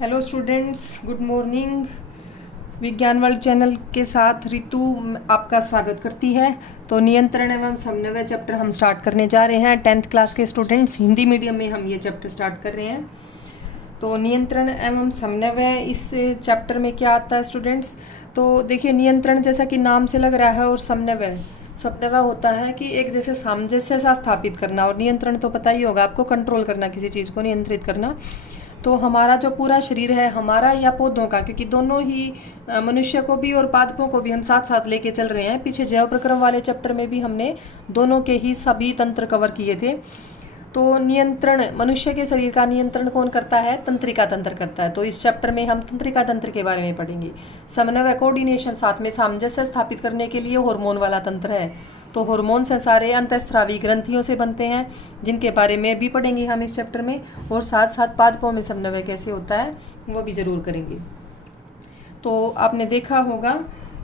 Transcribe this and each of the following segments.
Hello students, good morning. विज्ञान world channel के साथ रितु आपका स्वागत करती है। तो नियंत्रण एवं समन्वय चैप्टर हम स्टार्ट करने जा रहे हैं। 10th क्लास के स्टूडेंट्स, हिंदी मीडियम में हम ये चैप्टर स्टार्ट कर रहे हैं। तो नियंत्रण एवं समन्वय, इस चैप्टर में क्या आता है स्टूडेंट्स? तो देखिए, नियंत्रण जैसा कि नाम से लग रहा है, और समन्वय समन्वय होता है कि एक जैसे सामंजस्य सा स्थापित करना, और नियंत्रण तो पता ही होगा आपको, कंट्रोल करना, किसी चीज़ को नियंत्रित करना। तो हमारा जो पूरा शरीर है, हमारा या पौधों का, क्योंकि दोनों ही मनुष्य को भी और पादपों को भी हम साथ साथ लेके चल रहे हैं। पीछे जैव प्रक्रम वाले चैप्टर में भी हमने दोनों के ही सभी तंत्र कवर किए थे। तो नियंत्रण, मनुष्य के शरीर का नियंत्रण कौन करता है? तंत्रिका तंत्र करता है। तो इस चैप्टर में हम तंत्रिका तंत्र के बारे में पढ़ेंगे। समन्वय, कोऑर्डिनेशन, साथ में सामंजस्य स्थापित करने के लिए हार्मोन वाला तंत्र है। तो हार्मोन से सारे अंतःस्रावी ग्रंथियों से बनते हैं, जिनके बारे में भी पढ़ेंगे हम इस चैप्टर में। और साथ साथ पादपों में समन्वय कैसे होता है वो भी जरूर करेंगे। तो आपने देखा होगा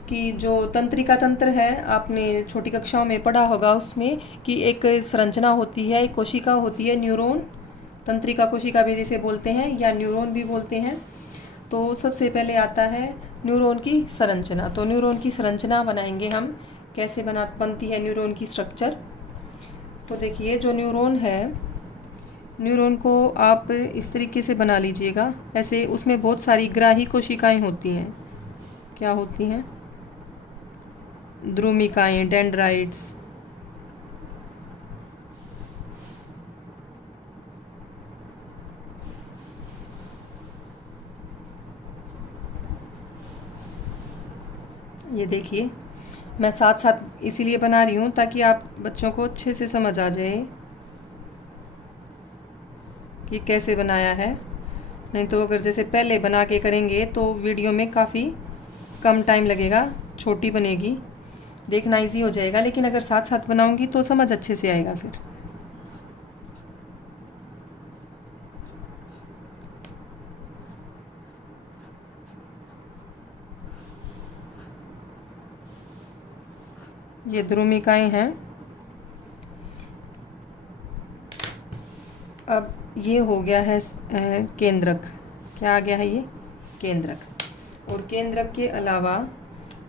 कि जो तंत्रिका तंत्र है, आपने छोटी कक्षाओं में पढ़ा होगा उसमें, कि एक संरचना होती है, एक कोशिका होती है, न्यूरॉन। तंत्रिका कोशिका भी जिसे बोलते हैं, या न्यूरॉन भी बोलते हैं। तो सबसे पहले आता है न्यूरॉन की संरचना। तो न्यूरॉन की संरचना बनाएंगे हम, कैसे बनती है न्यूरॉन की स्ट्रक्चर। तो देखिए, जो न्यूरॉन है, न्यूरॉन को आप इस तरीके से बना लीजिएगा। ऐसे उसमें बहुत सारी ग्राही कोशिकाएं होती हैं। क्या होती हैं? द्रुमिकाएं, डेंड्राइट्स। ये देखिए, मैं साथ साथ इसीलिए बना रही हूँ ताकि आप बच्चों को अच्छे से समझ आ जाए कि कैसे बनाया है। नहीं तो अगर जैसे पहले बना के करेंगे तो वीडियो में काफ़ी कम टाइम लगेगा, छोटी बनेगी, देखना इजी हो जाएगा। लेकिन अगर साथ साथ बनाऊंगी तो समझ अच्छे से आएगा फिर। ये द्रुमिकाएं हैं। अब ये हो गया है केंद्रक। क्या आ गया है? ये केंद्रक। और केंद्रक के अलावा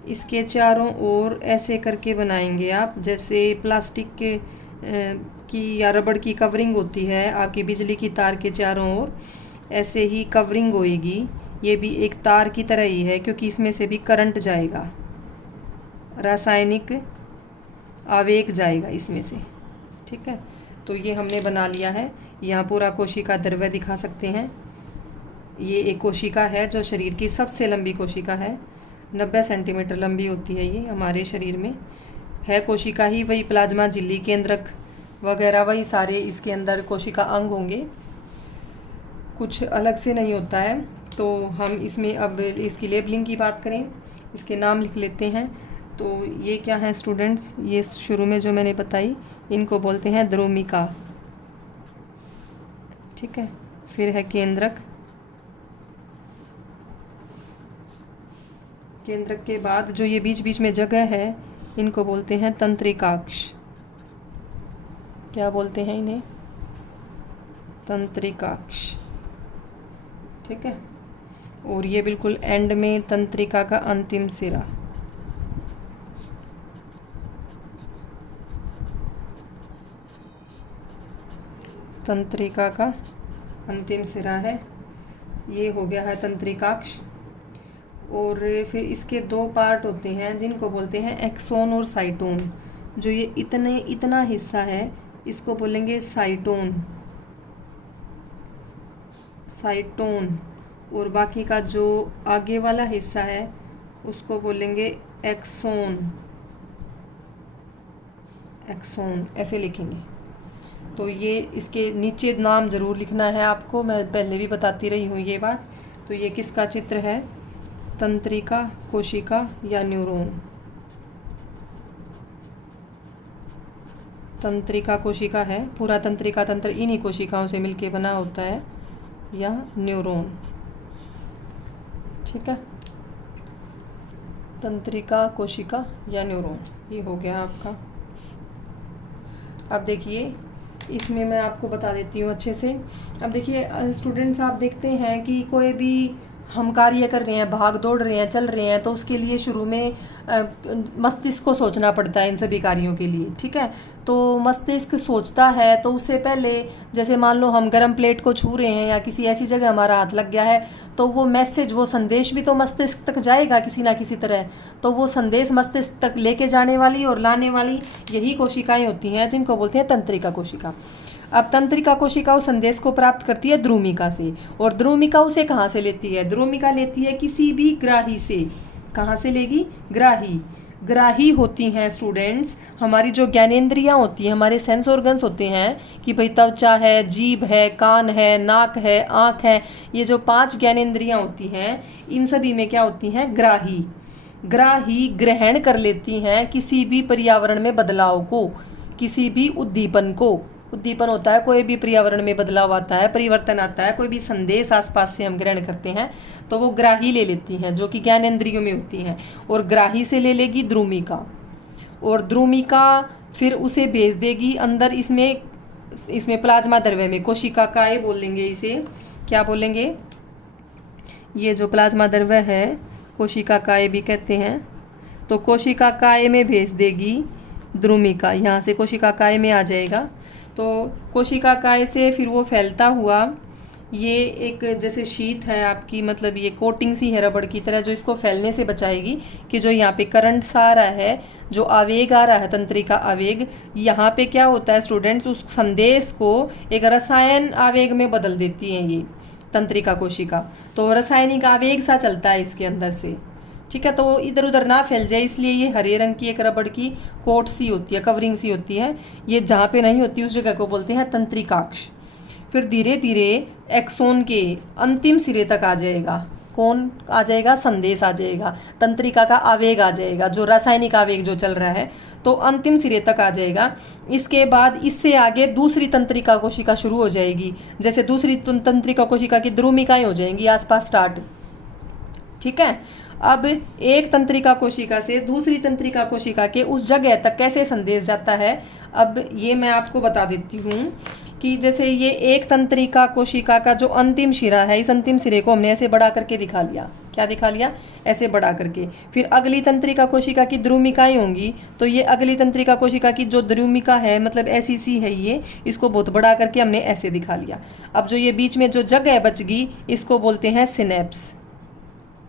इसके चारों ओर ऐसे करके बनाएंगे आप, जैसे प्लास्टिक के की या रबड़ की कवरिंग होती है आपकी बिजली की तार के चारों ओर, ऐसे ही कवरिंग होएगी। ये भी एक तार की तरह ही है, क्योंकि इसमें से भी करंट जाएगा, रासायनिक आवेग जाएगा इसमें से। ठीक है, तो ये हमने बना लिया है। यहाँ पूरा कोशिका द्रव्य दिखा सकते हैं। ये एक कोशिका है जो शरीर की सबसे लंबी कोशिका है। 90 सेंटीमीटर लंबी होती है ये हमारे शरीर में है कोशिका ही। वही प्लाज्मा झिल्ली, केंद्रक वगैरह, वही सारे इसके अंदर कोशिका अंग होंगे, कुछ अलग से नहीं होता है। तो हम इसमें अब इसकी लेबलिंग की बात करें, इसके नाम लिख लेते हैं। तो ये क्या है स्टूडेंट्स? ये शुरू में जो मैंने बताई, इनको बोलते हैं द्रुमिका। ठीक है, फिर है केंद्रक। केंद्रक के बाद जो ये बीच बीच में जगह है, इनको बोलते हैं तंत्रिकाक्ष। क्या बोलते हैं इन्हें? तंत्रिकाक्ष। ठीक है, और ये बिल्कुल एंड में तंत्रिका का अंतिम सिरा। तंत्रिका का अंतिम सिरा है, ये हो गया है तंत्रिकाक्ष। और फिर इसके दो पार्ट होते हैं, जिनको बोलते हैं एक्सोन और साइटोन। जो ये इतना हिस्सा है, इसको बोलेंगे साइटोन। साइटोन। और बाकी का जो आगे वाला हिस्सा है, उसको बोलेंगे एक्सोन। एक्सोन ऐसे लिखेंगे। तो ये इसके नीचे नाम ज़रूर लिखना है आपको, मैं पहले भी बताती रही हूँ ये बात। तो ये किसका चित्र है? तंत्रिका कोशिका या न्यूरॉन। तंत्रिका कोशिका है, पूरा तंत्रिका तंत्र इन्हीं कोशिकाओं से मिलके बना होता है, या न्यूरॉन। ठीक है, तंत्रिका कोशिका या न्यूरॉन, ये हो गया आपका। अब देखिए, इसमें मैं आपको बता देती हूँ अच्छे से। अब देखिए स्टूडेंट्स, आप देखते हैं कि कोई भी हम कार्य कर रहे हैं, भाग दौड़ रहे हैं, चल रहे हैं, तो उसके लिए शुरू में मस्तिष्क को सोचना पड़ता है इन सभी कार्यों के लिए, ठीक है। तो मस्तिष्क सोचता है, तो उससे पहले जैसे मान लो हम गर्म प्लेट को छू रहे हैं या किसी ऐसी जगह हमारा हाथ लग गया है, तो वो मैसेज, वो संदेश भी तो मस्तिष्क तक जाएगा किसी ना किसी तरह। तो वो संदेश मस्तिष्क तक लेके जाने वाली और लाने वाली यही कोशिकाएं होती हैं, जिनको बोलते हैं तंत्रिका कोशिका। अब तंत्रिका कोशिका उस संदेश को प्राप्त करती है ध्रुमिका से, और ध्रुमिका उसे कहाँ से लेती है? ध्रुमिका लेती है किसी भी ग्राही से। कहाँ से लेगी? ग्राही। ग्राही होती हैं स्टूडेंट्स हमारी जो ज्ञानेंद्रियाँ होती हैं, हमारे सेंस ऑर्गन्स होते हैं कि भाई त्वचा है, जीभ है, कान है, नाक है, आँख है, ये जो 5 ज्ञानेंद्रियाँ होती हैं, इन सभी में क्या होती हैं? ग्राही। ग्राही ग्रहण कर लेती हैं किसी भी पर्यावरण में बदलाव को, किसी भी उद्दीपन को। उद्दीपन होता है कोई भी पर्यावरण में बदलाव आता है, परिवर्तन आता है, कोई भी संदेश आसपास से हम ग्रहण करते हैं, तो वो ग्राही ले लेती हैं, जो कि ज्ञानेंद्रियों में होती हैं। और ग्राही से ले लेगी ध्रुमिका, और ध्रुमिका फिर उसे भेज देगी अंदर, इसमें प्लाज्मा द्रव्य में, कोशिका काय बोल देंगे इसे। क्या बोलेंगे? ये जो प्लाज्मा द्रव्य है कोशिका काय भी कहते हैं। तो कोशिका काय में भेज देगी ध्रुमिका, यहाँ से कोशिका काय में आ जाएगा। तो कोशिका काय से फिर वो फैलता हुआ, ये एक जैसे शीट है आपकी, मतलब ये कोटिंग सी है रबड़ की तरह, जो इसको फैलने से बचाएगी कि जो यहाँ पे करंट सा आ रहा है, जो आवेग आ रहा है, तंत्रिका आवेग, यहाँ पे क्या होता है स्टूडेंट्स, उस संदेश को एक रसायन आवेग में बदल देती है ये तंत्रिका कोशिका। तो रासायनिक आवेग सा चलता है इसके अंदर से, ठीक है। तो इधर उधर ना फैल जाए, इसलिए ये हरे रंग की एक रबड़ की कोट सी होती है, कवरिंग सी होती है। ये जहाँ पे नहीं होती उस जगह को बोलते हैं तंत्रिकाक्ष। फिर धीरे धीरे एक्सोन के अंतिम सिरे तक आ जाएगा। कौन आ जाएगा? संदेश आ जाएगा, तंत्रिका का आवेग आ जाएगा, जो रासायनिक आवेग जो चल रहा है, तो अंतिम सिरे तक आ जाएगा। इसके बाद इससे आगे दूसरी तंत्रिका कोशिका शुरू हो जाएगी, जैसे दूसरी तंत्रिका कोशिका की ध्रुमिकाएं हो जाएंगी आसपास स्टार्ट, ठीक है। अब एक तंत्रिका कोशिका से दूसरी तंत्रिका कोशिका के उस जगह तक कैसे संदेश जाता है, अब ये मैं आपको बता देती हूँ कि जैसे ये एक तंत्रिका कोशिका का जो अंतिम सिरा है, इस अंतिम सिरे को हमने ऐसे बड़ा करके दिखा लिया। क्या दिखा लिया? ऐसे बड़ा करके। फिर अगली तंत्रिका कोशिका की ध्रुमिकाएं होंगी, तो ये अगली तंत्रिका कोशिका की जो ध्रुमिका है, मतलब ऐसी सी है ये, इसको बहुत बड़ा करके हमने ऐसे दिखा लिया। अब जो ये बीच में जो जगह बच गई, इसको बोलते हैं सिनेप्स।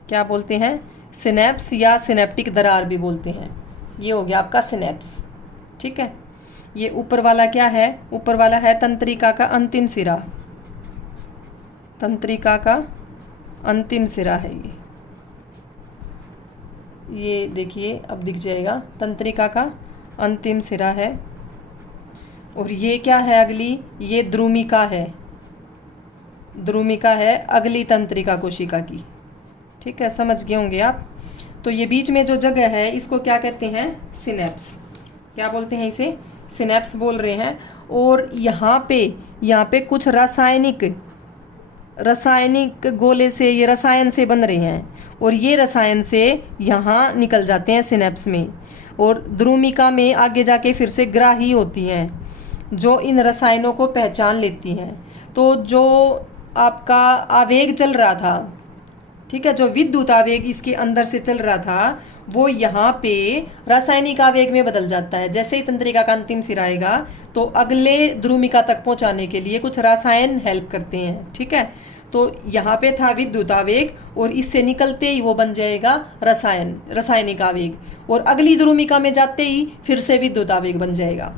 क्या बोलते हैं? सिनेप्स, या सिनेप्टिक दरार भी बोलते हैं। ये हो गया आपका सिनेप्स, ठीक है। ये ऊपर वाला क्या है? ऊपर वाला है तंत्रिका का अंतिम सिरा। तंत्रिका का अंतिम सिरा है ये देखिए, अब दिख जाएगा, तंत्रिका का अंतिम सिरा है। और ये क्या है अगली? ये ध्रुमिका है। ध्रुमिका है अगली तंत्रिका कोशिका की, ठीक है, समझ गए होंगे आप। तो ये बीच में जो जगह है, इसको क्या कहते हैं? सिनेप्स। क्या बोलते हैं इसे? सिनेप्स बोल रहे हैं। और यहाँ पे कुछ रासायनिक गोले से, ये रसायन से बन रहे हैं, और ये रसायन से यहाँ निकल जाते हैं सिनेप्स में, और ध्रुमिका में आगे जाके फिर से ग्राही होती हैं, जो इन रसायनों को पहचान लेती हैं। तो जो आपका आवेग चल रहा था, ठीक है, जो विद्युत आवेग इसके अंदर से चल रहा था, वो यहाँ पे रासायनिक आवेग में बदल जाता है। जैसे ही तंत्रिका का अंतिम सिरा आएगा, तो अगले ध्रुमिका तक पहुँचाने के लिए कुछ रसायन हेल्प करते हैं, ठीक है। तो यहाँ पे था विद्युत आवेग, और इससे निकलते ही वो बन जाएगा रासायनिक आवेग, और अगली ध्रुमिका में जाते ही फिर से विद्युत आवेग बन जाएगा।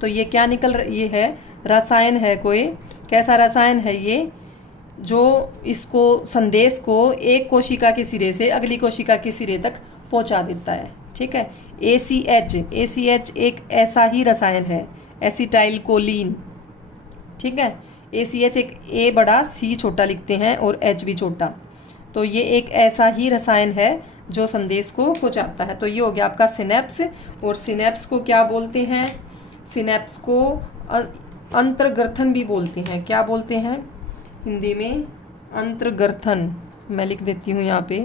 तो ये क्या ये है? रसायन है कोई। कैसा रसायन है ये? जो इसको संदेश को एक कोशिका के सिरे से अगली कोशिका के सिरे तक पहुंचा देता है, ठीक है। ACH एक ऐसा ही रसायन है, एसिटाइल कोलिन, ठीक है। ACH एक A बड़ा, C छोटा लिखते हैं, और H भी छोटा। तो ये एक ऐसा ही रसायन है जो संदेश को पहुंचाता है। तो ये हो गया आपका सिनेप्स। और सिनेप्स को क्या बोलते हैं? सिनेप्स को अंतर्ग्रथन भी बोलते हैं। क्या बोलते हैं हिंदी में? अंतर्ग्रथन। मैं लिख देती हूँ यहाँ पे,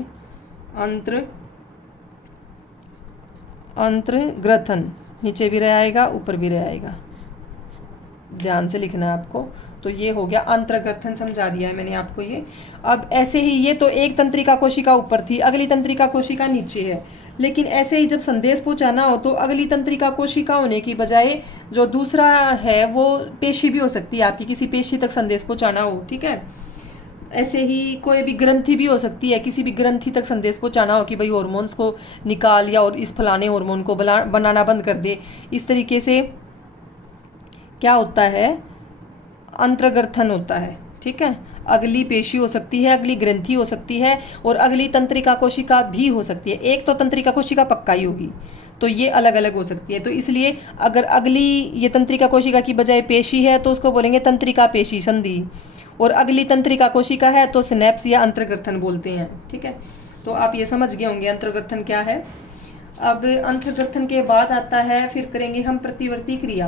अंतर्ग्रथन। नीचे भी रह आएगा, ऊपर भी रह आएगा, ध्यान से लिखना है आपको। तो ये हो गया अंतर्ग्रथन, समझा दिया है मैंने आपको ये। अब ऐसे ही ये तो एक तंत्रिका कोशिका ऊपर थी, अगली तंत्रिका कोशिका नीचे है, लेकिन ऐसे ही जब संदेश पहुंचाना हो तो अगली तंत्रिका कोशिका होने की बजाय जो दूसरा है वो पेशी भी हो सकती है आपकी, किसी पेशी तक संदेश पहुंचाना हो, ठीक है। ऐसे ही कोई भी ग्रंथि भी हो सकती है, किसी भी ग्रंथि तक संदेश पहुंचाना हो कि भाई हार्मोन्स को निकाल या और इस फलाने हार्मोन को बनाना बंद कर दे। इस तरीके से क्या होता है, अंतर्ग्रथन होता है, ठीक है। अगली पेशी हो सकती है, अगली ग्रंथि हो सकती है और अगली तंत्रिका कोशिका भी हो सकती है। एक तो तंत्रिका कोशिका पक्का ही होगी, तो ये अलग अलग हो सकती है। तो इसलिए अगर अगली ये तंत्रिका कोशिका की बजाय पेशी है तो उसको बोलेंगे तंत्रिका पेशी संधि, और अगली तंत्रिका कोशिका है तो सिनेप्स या अंतर्ग्रथन बोलते हैं, ठीक है। तो आप ये समझ गए होंगे अंतर्ग्रथन क्या है। अब अंतर्ग्रथन के बाद आता है, फिर करेंगे हम प्रतिवर्ती क्रिया।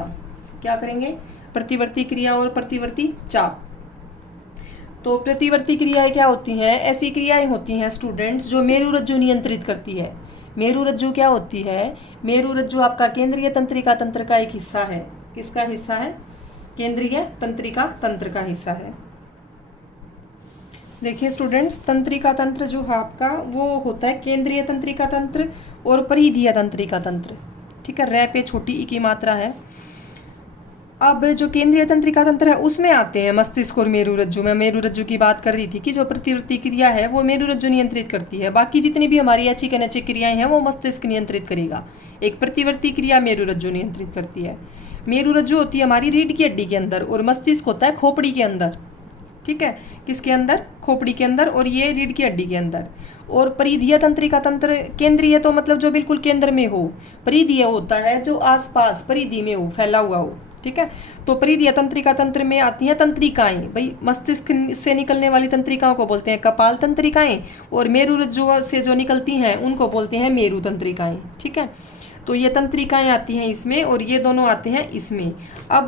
क्या करेंगे, प्रतिवर्ती क्रिया और प्रतिवर्ती चाप। तो प्रतिवर्ती क्रियाएं क्या होती हैं, ऐसी क्रियाएं होती हैं स्टूडेंट्स जो मेरुरज्जु नियंत्रित करती है। मेरुरज्जु क्या होती है, मेरुरज्जु आपका केंद्रीय तंत्रिका तंत्र का एक हिस्सा है। किसका हिस्सा है, केंद्रीय तंत्रिका तंत्र का हिस्सा है। देखिए स्टूडेंट्स, तंत्रिका तंत्र जो है आपका वो होता है केंद्रीय तंत्रिका तंत्र और परिधीय तंत्रिका तंत्र, ठीक है। रै पे छोटी ई की मात्रा है। अब जो केंद्रीय तंत्रिका तंत्र है उसमें आते हैं मस्तिष्क और मेरुरज्जु। मैं मेरुरज्जु की बात कर रही थी कि जो प्रतिवर्ती क्रिया है वो मेरुरज्जु नियंत्रित करती है, बाकी जितनी भी हमारी ऐच्छिक अनैच्छिक क्रियाएं हैं वो मस्तिष्क नियंत्रित करेगा। एक प्रतिवर्ती क्रिया मेरुरज्जु नियंत्रित करती है। मेरुरज्जु होती है हमारी रीढ़ की हड्डी के अंदर और मस्तिष्क होता है खोपड़ी के अंदर, ठीक है। किसके अंदर, खोपड़ी के अंदर, और ये रीढ़ की हड्डी के अंदर। और परिधीय तंत्रिका तंत्र, केंद्रीय तो मतलब जो बिल्कुल केंद्र में हो, परिधीय होता है जो आसपास परिधि में हो, फैला हुआ हो, ठीक है। तो परिधीय तंत्रिका तंत्र में आती हैं तंत्रिकाएं। भाई मस्तिष्क से निकलने वाली तंत्रिकाओं को बोलते हैं कपाल तंत्रिकाएं, और मेरुरज्जु से जो निकलती हैं उनको बोलते हैं मेरु तंत्रिकाएं, ठीक है। तो ये तंत्रिकाएं आती हैं इसमें और ये दोनों आते हैं इसमें। अब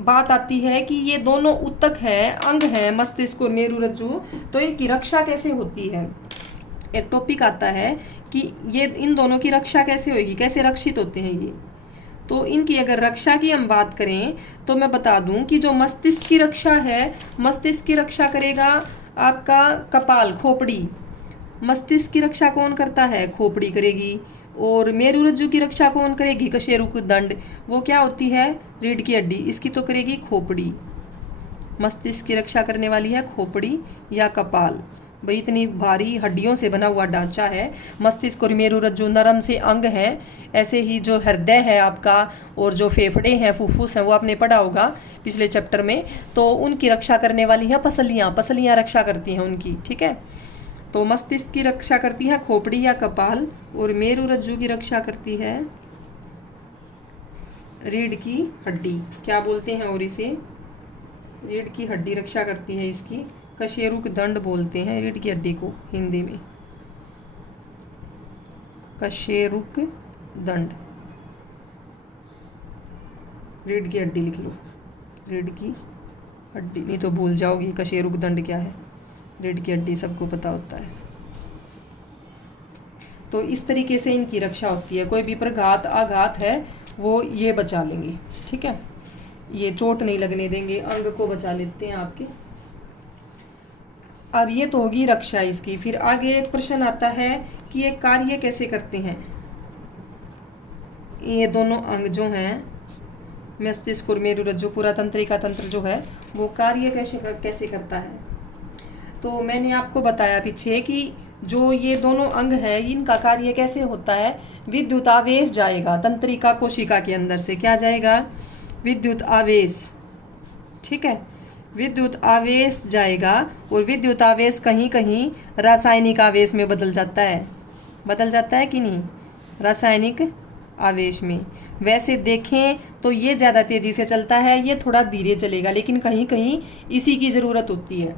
बात आती है कि ये दोनों उत्तक हैं, अंग हैं मस्तिष्क और मेरुरज्जु, तो इनकी रक्षा कैसे होती है। एक टॉपिक आता है कि ये इन दोनों की रक्षा कैसे होगी, कैसे रक्षित होते हैं ये। तो इनकी अगर रक्षा की हम बात करें तो मैं बता दूं कि जो मस्तिष्क की रक्षा है, मस्तिष्क की रक्षा करेगा आपका कपाल, खोपड़ी। मस्तिष्क की रक्षा कौन करता है, खोपड़ी करेगी। और मेरुरज्जु की रक्षा कौन करेगी, कशेरुक दंड, वो क्या होती है, रीढ़ की हड्डी, इसकी तो करेगी खोपड़ी। मस्तिष्क की रक्षा करने वाली है खोपड़ी या कपाल। भाई इतनी भारी हड्डियों से बना हुआ ढांचा है मस्तिष्क और मेरुरज्जु, नरम से अंग है। ऐसे ही जो हृदय है आपका और जो फेफड़े हैं, फुफ्फुस हैं, वो आपने पढ़ा होगा पिछले चैप्टर में। तो उनकी रक्षा करने वाली है पसलियाँ, पसलियाँ रक्षा करती हैं उनकी, ठीक है। तो मस्तिष्क की रक्षा करती है खोपड़ी या कपाल और मेरुरज्जु की रक्षा करती है रीढ़ की हड्डी। क्या बोलते हैं, और इसे रीढ़ की हड्डी रक्षा करती है इसकी, कशेरुक दंड बोलते हैं रीढ़ की हड्डी को हिंदी में, कशेरुक दंड। रीढ़ की हड्डी लिख लो, रीढ़ की हड्डी, नहीं तो भूल जाओगी कशेरुक दंड क्या है। रीढ़ की हड्डी सबको पता होता है। तो इस तरीके से इनकी रक्षा होती है। कोई भी प्रघात आघात है वो ये बचा लेंगे, ठीक है, ये चोट नहीं लगने देंगे, अंग को बचा लेते हैं आपके। अब ये तो होगी रक्षा इसकी। फिर आगे एक प्रश्न आता है कि ये कार्य कैसे करते हैं। ये दोनों अंग जो हैं मस्तिष्क और मेरुरज्जु, पूरा तंत्रिका तंत्र जो है वो कार्य कैसे करता है। तो मैंने आपको बताया पीछे कि जो ये दोनों अंग हैं इनका कार्य कैसे होता है। विद्युत आवेश जाएगा तंत्रिका कोशिका के अंदर से, क्या जाएगा, विद्युत आवेश, ठीक है। विद्युत आवेश जाएगा और विद्युत आवेश कहीं कहीं रासायनिक आवेश में बदल जाता है, बदल जाता है कि नहीं, रासायनिक आवेश में। वैसे देखें तो ये ज़्यादा तेज़ी से चलता है, ये थोड़ा धीरे चलेगा, लेकिन कहीं कहीं इसी की ज़रूरत होती है,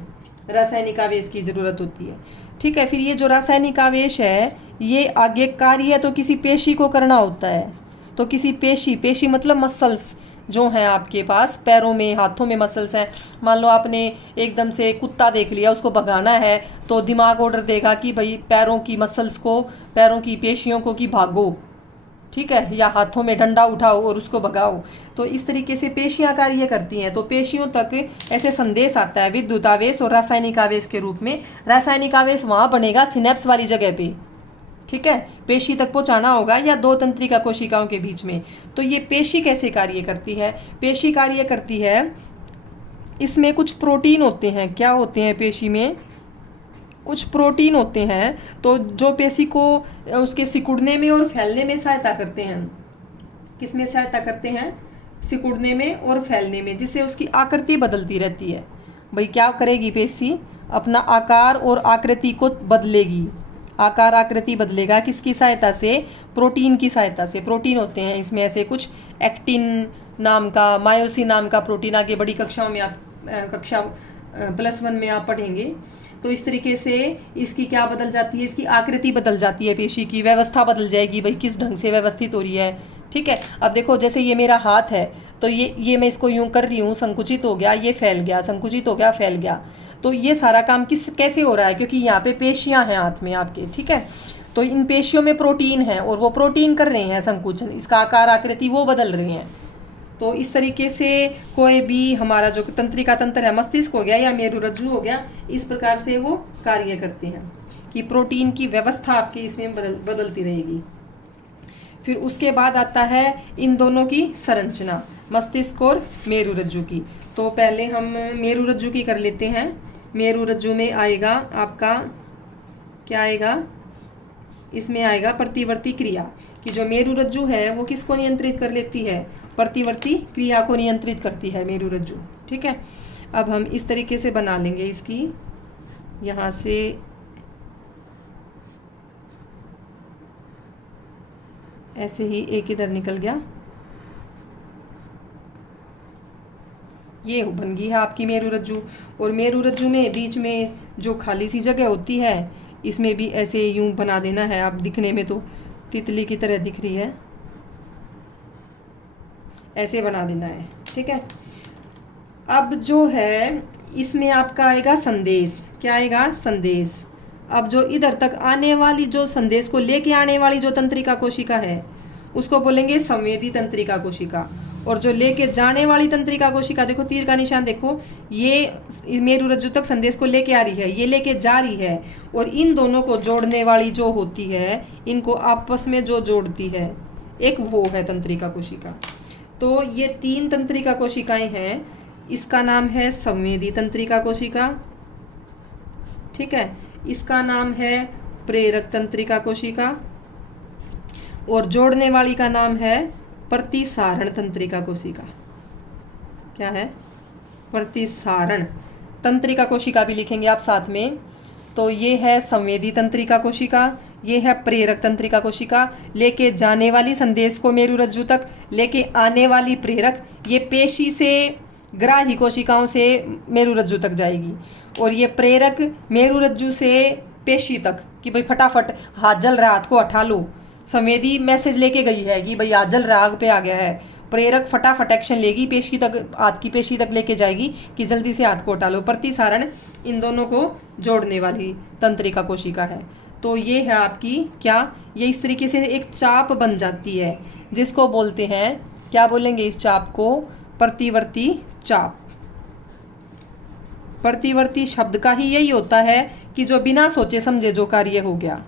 रासायनिक आवेश की ज़रूरत होती है, ठीक है। फिर ये जो रासायनिक आवेश है ये आगे कार्य तो किसी पेशी को करना होता है। तो किसी पेशी, पेशी मतलब मसल्स जो हैं आपके पास, पैरों में हाथों में मसल्स हैं। मान लो आपने एकदम से कुत्ता देख लिया, उसको भगाना है तो दिमाग ऑर्डर देगा कि भाई पैरों की मसल्स को, पैरों की पेशियों को कि भागो, ठीक है, या हाथों में डंडा उठाओ और उसको भगाओ। तो इस तरीके से पेशियां कार्य करती हैं। तो पेशियों तक ऐसे संदेश आता है विद्युत आवेश और रासायनिक आवेश के रूप में। रासायनिक आवेश वहाँ बनेगा सिनेप्स वाली जगह पे, ठीक है, पेशी तक पहुँचाना होगा या दो तंत्रिका कोशिकाओं के बीच में। तो ये पेशी कैसे कार्य करती है? पेशी कार्य करती है, इसमें कुछ प्रोटीन होते हैं। क्या होते हैं पेशी में? कुछ प्रोटीन होते हैं, तो जो पेशी को उसके सिकुड़ने में और फैलने में सहायता करते हैं। किस में सहायता करते हैं? सिकुड़ने में और फैलने में, जिससे उसकी आकृति बदलती रहती है। भाई क्या करेगी पेशी? अपना आकार और आकृति को बदलेगी। आकार आकृति बदलेगा किसकी सहायता से? प्रोटीन की सहायता से। प्रोटीन होते हैं इसमें ऐसे कुछ, एक्टिन नाम का, मायोसिन नाम का प्रोटीन, आगे बड़ी कक्षाओं में आप कक्षा +1 में आप पढ़ेंगे। तो इस तरीके से इसकी क्या बदल जाती है? इसकी आकृति बदल जाती है, पेशी की व्यवस्था बदल जाएगी, भाई किस ढंग से व्यवस्थित हो रही है। ठीक है, अब देखो जैसे ये मेरा हाथ है, तो ये मैं इसको यूं कर रही हूँ, संकुचित हो गया, ये फैल गया, संकुचित हो गया, फैल गया। तो ये सारा काम कैसे हो रहा है? क्योंकि यहाँ पे पेशियाँ हैं हाथ में आपके, ठीक है। तो इन पेशियों में प्रोटीन है और वो प्रोटीन कर रहे हैं संकुचन, इसका आकार आकृति वो बदल रहे हैं। तो इस तरीके से कोई भी हमारा जो तंत्रिका तंत्र है, मस्तिष्क हो गया या मेरुरज्जु हो गया, इस प्रकार से वो कार्य करते हैं कि प्रोटीन की व्यवस्था आपके इसमें बदलती रहेगी। फिर उसके बाद आता है इन दोनों की संरचना, मस्तिष्क और मेरुरज्जु की। तो पहले हम मेरुरज्जु की कर लेते हैं। मेरुरज्जु में आएगा आपका क्या आएगा? इसमें आएगा प्रतिवर्ती क्रिया, कि जो मेरुरज्जु है वो किसको नियंत्रित कर लेती है? प्रतिवर्ती क्रिया को नियंत्रित करती है मेरुरज्जु, ठीक है। अब हम इस तरीके से बना लेंगे इसकी, यहाँ से ऐसे ही एक इधर निकल गया, ये बन गई है आपकी मेरुरज्जु। और मेरुरज्जु में बीच में जो खाली सी जगह होती है, इसमें भी ऐसे यूं बना देना है। आप दिखने में तो तितली की तरह दिख रही है, ऐसे बना देना है, ठीक है। अब जो है इसमें आपका आएगा संदेश। क्या आएगा? संदेश। अब जो इधर तक आने वाली, जो संदेश को लेके आने वाली जो तंत्रिका कोशिका है, उसको बोलेंगे संवेदी तंत्रिका कोशिका। और जो लेके जाने वाली तंत्रिका कोशिका, देखो तीर का निशान देखो, ये मेरुरज्जु तक संदेश को लेके आ रही है, ये लेके जा रही है। और इन दोनों को जोड़ने वाली जो होती है, इनको आपस में जो जोड़ती है, एक वो है तंत्रिका कोशिका। तो ये 3 तंत्रिका कोशिकाएं हैं। इसका नाम है संवेदी तंत्रिका कोशिका, ठीक है। इसका नाम है प्रेरक तंत्रिका कोशिका, और जोड़ने वाली का नाम है प्रतिसारण तंत्रिका कोशिका। क्या है? प्रतिसारण तंत्रिका कोशिका भी लिखेंगे आप साथ में। तो ये है संवेदी तंत्रिका कोशिका, ये है प्रेरक तंत्रिका कोशिका। लेके जाने वाली संदेश को मेरुरज्जु तक, लेके आने वाली प्रेरक, ये पेशी से ग्राही कोशिकाओं से मेरुरज्जु तक जाएगी। और ये प्रेरक मेरुरज्जु से पेशी तक, कि भाई फटाफट हाथ जल रहा, हाथ को हटा लो। संवेदी मैसेज लेके गई है कि भाई हाथ जल रहा, आग पे आ गया है। प्रेरक फटाफट एक्शन लेगी, पेशी तक, हाथ की पेशी तक लेके जाएगी कि जल्दी से हाथ को हटा लो। प्रतिसारण इन दोनों को जोड़ने वाली तंत्रिका कोशिका है। तो ये है आपकी क्या? ये इस तरीके से एक चाप बन जाती है, जिसको बोलते हैं, क्या बोलेंगे इस चाप को? प्रतिवर्ती चाप। प्रतिवर्ती शब्द का ही यही होता है कि जो बिना सोचे समझे जो कार्य हो गया,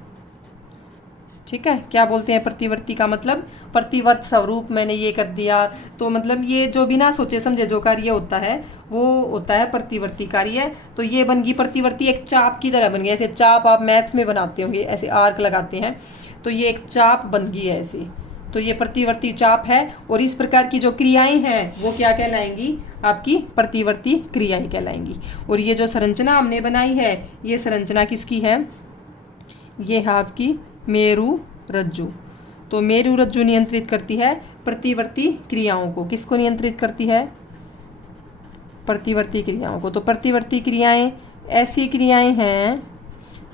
ठीक है। क्या बोलते हैं प्रतिवर्ती का मतलब? प्रतिवर्त स्वरूप, मैंने ये कर दिया, तो मतलब ये जो बिना सोचे समझे जो कार्य होता है वो होता है प्रतिवर्ती कार्य। तो ये बन गई प्रतिवर्ती, एक चाप की तरह बन गई। ऐसे चाप आप मैथ्स में बनाते होंगे, ऐसे आर्क लगाते हैं, तो ये एक चाप बन गई है ऐसे। तो ये प्रतिवर्ती चाप है। और इस प्रकार की जो क्रियाएं हैं वो क्या कहलाएंगी? आपकी प्रतिवर्ती क्रियाएं कहलाएंगी। और ये जो संरचना हमने बनाई है, ये संरचना किसकी है? ये है आपकी मेरुरज्जु। तो मेरुरज्जु नियंत्रित करती है प्रतिवर्ती क्रियाओं को। किसको नियंत्रित करती है? प्रतिवर्ती क्रियाओं को। तो प्रतिवर्ती क्रियाएं ऐसी क्रियाएं हैं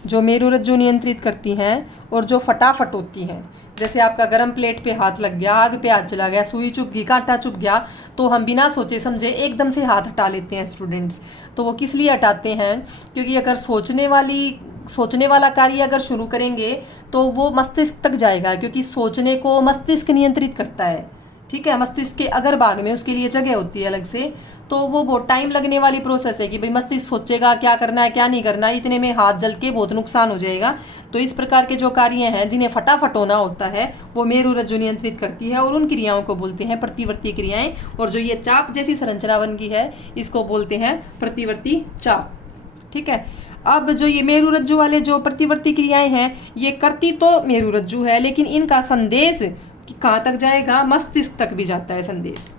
जो मेरुरज्जु नियंत्रित करती हैं और जो फटाफट होती हैं। जैसे आपका गरम प्लेट पे हाथ लग गया, आग पे हाथ चला गया, सुई चुभ गई, कांटा चुभ गया, तो हम बिना सोचे समझे एकदम से हाथ हटा लेते हैं स्टूडेंट्स। तो वो किस लिए हटाते हैं? क्योंकि अगर सोचने वाली सोचने वाला कार्य अगर शुरू करेंगे तो वो मस्तिष्क तक जाएगा, क्योंकि सोचने को मस्तिष्क नियंत्रित करता है। ठीक है, मस्तिष्क के अगर भाग में उसके लिए जगह होती है अलग से, तो वो बहुत टाइम लगने वाली प्रोसेस है कि भाई मस्तिष्क सोचेगा क्या करना है क्या नहीं करना है, इतने में हाथ जल के बहुत नुकसान हो जाएगा। तो इस प्रकार के जो कार्य हैं जिन्हें फटाफट होना होता है वो मेरु रज्जु नियंत्रित करती है, और उन क्रियाओं को बोलते हैं प्रतिवर्ती क्रियाएं। और जो ये चाप जैसी संरचना बन गई है इसको बोलते हैं प्रतिवर्ती चाप। ठीक है, अब जो ये मेरु रज्जु वाले जो प्रतिवर्ती क्रियाएं हैं ये करती तो मेरु रज्जु है, लेकिन इनका संदेश कहाँ तक जाएगा, मस्तिष्क तक भी जाता है संदेश।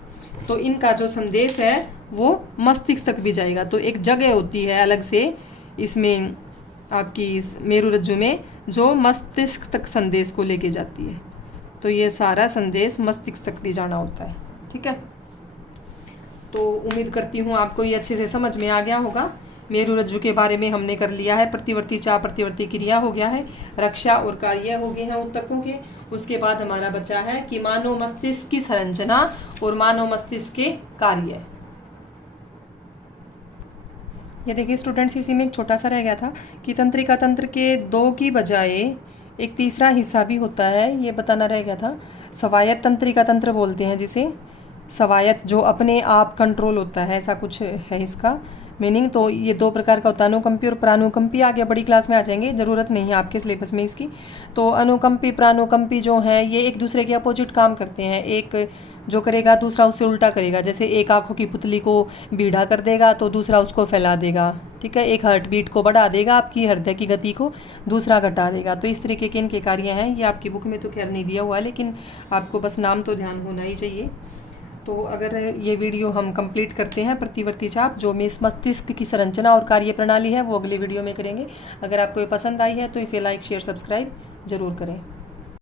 तो इनका जो संदेश है वो मस्तिष्क तक भी जाएगा। तो एक जगह होती है अलग से इसमें आपकी इस मेरु रज्जु में जो मस्तिष्क तक संदेश को लेके जाती है। तो ये सारा संदेश मस्तिष्क तक भी जाना होता है। ठीक है, तो उम्मीद करती हूँ आपको ये अच्छे से समझ में आ गया होगा। मेरु रज्जु के बारे में हमने कर लिया है, प्रतिवर्ती चाप प्रतिवर्ती क्रिया हो गया है, रक्षा और कार्य हो गए हैं उत्तकों के। उसके बाद हमारा बचा है कि मानव मस्तिष्क की संरचना और मानव मस्तिष्क के कार्य। ये देखिए स्टूडेंट्स, इसी में एक छोटा सा रह गया था कि तंत्रिका तंत्र के 2 की बजाय एक तीसरा हिस्सा भी होता है, ये बताना रह गया था। स्वायत्त तंत्रिका तंत्र बोलते हैं जिसे, स्वायत्त जो अपने आप कंट्रोल होता है, ऐसा कुछ है इसका मीनिंग। तो ये 2 प्रकार का होता है, अनुकंपी और प्रानुकंपी। आगे बड़ी क्लास में आ जाएंगे, ज़रूरत नहीं है आपके सिलेबस में इसकी। तो अनुकंपी प्रानुकंपी जो है ये एक दूसरे के अपोजिट काम करते हैं। एक जो करेगा दूसरा उससे उल्टा करेगा। जैसे एक आँखों की पुतली को बीढ़ा कर देगा तो दूसरा उसको फैला देगा। ठीक है, एक हार्ट बीट को बढ़ा देगा आपकी हृदय की गति को, दूसरा घटा देगा। तो इस तरीके के इनके कार्य हैं। ये आपकी बुक में तो खैर नहीं दिया हुआ है, लेकिन आपको बस नाम तो ध्यान होना ही चाहिए। तो अगर ये वीडियो हम कंप्लीट करते हैं प्रतिवर्ती चाप जो मस्तिष्क की संरचना और कार्य प्रणाली है वो अगले वीडियो में करेंगे। अगर आपको ये पसंद आई है तो इसे लाइक शेयर सब्सक्राइब ज़रूर करें।